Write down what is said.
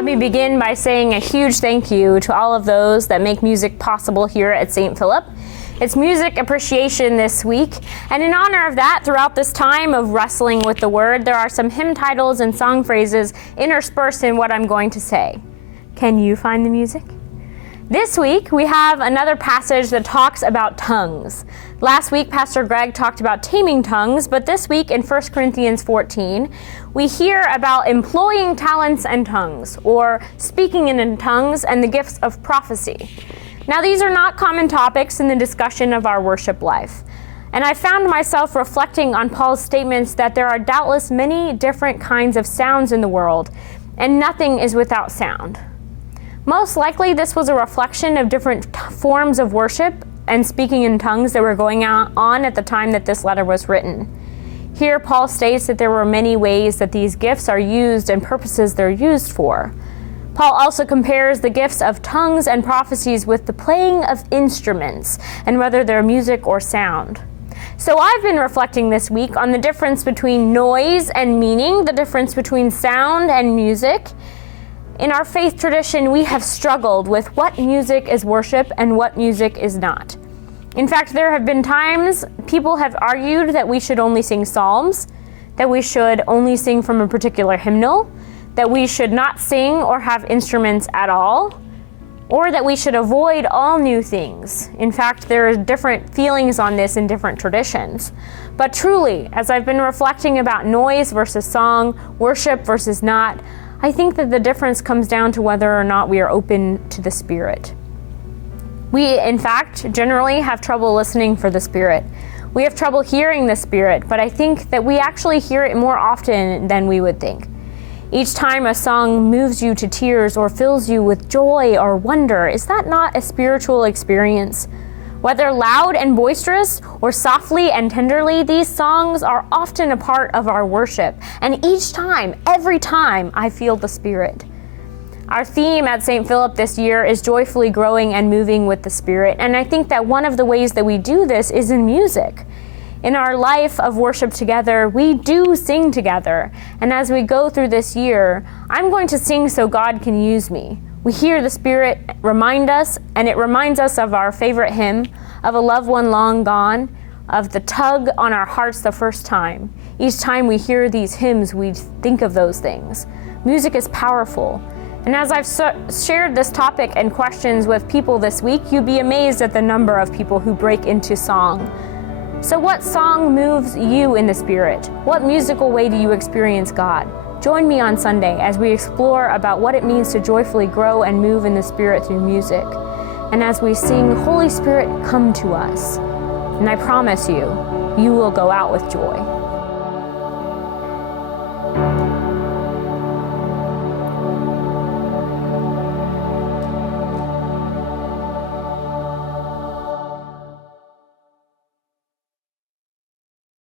Let me begin by saying a huge thank you to all of those that make music possible here at St. Philip. It's Music Appreciation this week, and in honor of that, throughout this time of wrestling with the Word, there are some hymn titles and song phrases interspersed in what I'm going to say. Can you find the music? This week, we have another passage that talks about tongues. Last week, Pastor Greg talked about taming tongues, but this week in 1 Corinthians 14, we hear about employing talents and tongues, or speaking in tongues and the gifts of prophecy. Now, these are not common topics in the discussion of our worship life. And I found myself reflecting on Paul's statements that there are doubtless many different kinds of sounds in the world, and nothing is without sound. Most likely, this was a reflection of different forms of worship and speaking in tongues that were going on at the time that this letter was written. Here, Paul states that there were many ways that these gifts are used and purposes they're used for. Paul also compares the gifts of tongues and prophecies with the playing of instruments and whether they're music or sound. So I've been reflecting this week on the difference between noise and meaning, the difference between sound and music. In our faith tradition, we have struggled with what music is worship and what music is not. In fact, there have been times people have argued that we should only sing psalms, that we should only sing from a particular hymnal, that we should not sing or have instruments at all, or that we should avoid all new things. In fact, there are different feelings on this in different traditions. But truly, as I've been reflecting about noise versus song, worship versus not, I think that the difference comes down to whether or not we are open to the Spirit. We, in fact, generally have trouble listening for the Spirit. We have trouble hearing the Spirit, but I think that we actually hear it more often than we would think. Each time a song moves you to tears or fills you with joy or wonder, is that not a spiritual experience? Whether loud and boisterous or softly and tenderly, these songs are often a part of our worship. And each time, every time, I feel the Spirit. Our theme at St. Philip this year is joyfully growing and moving with the Spirit. And I think that one of the ways that we do this is in music. In our life of worship together, we do sing together. And as we go through this year, I'm going to sing so God can use me. We hear the Spirit remind us, and it reminds us of our favorite hymn, of a loved one long gone, of the tug on our hearts the first time. Each time we hear these hymns, we think of those things. Music is powerful. And as I've shared this topic and questions with people this week, you'd be amazed at the number of people who break into song. So what song moves you in the Spirit? What musical way do you experience God? Join me on Sunday as we explore about what it means to joyfully grow and move in the Spirit through music. And as we sing, Holy Spirit, come to us. And I promise you, you will go out with joy.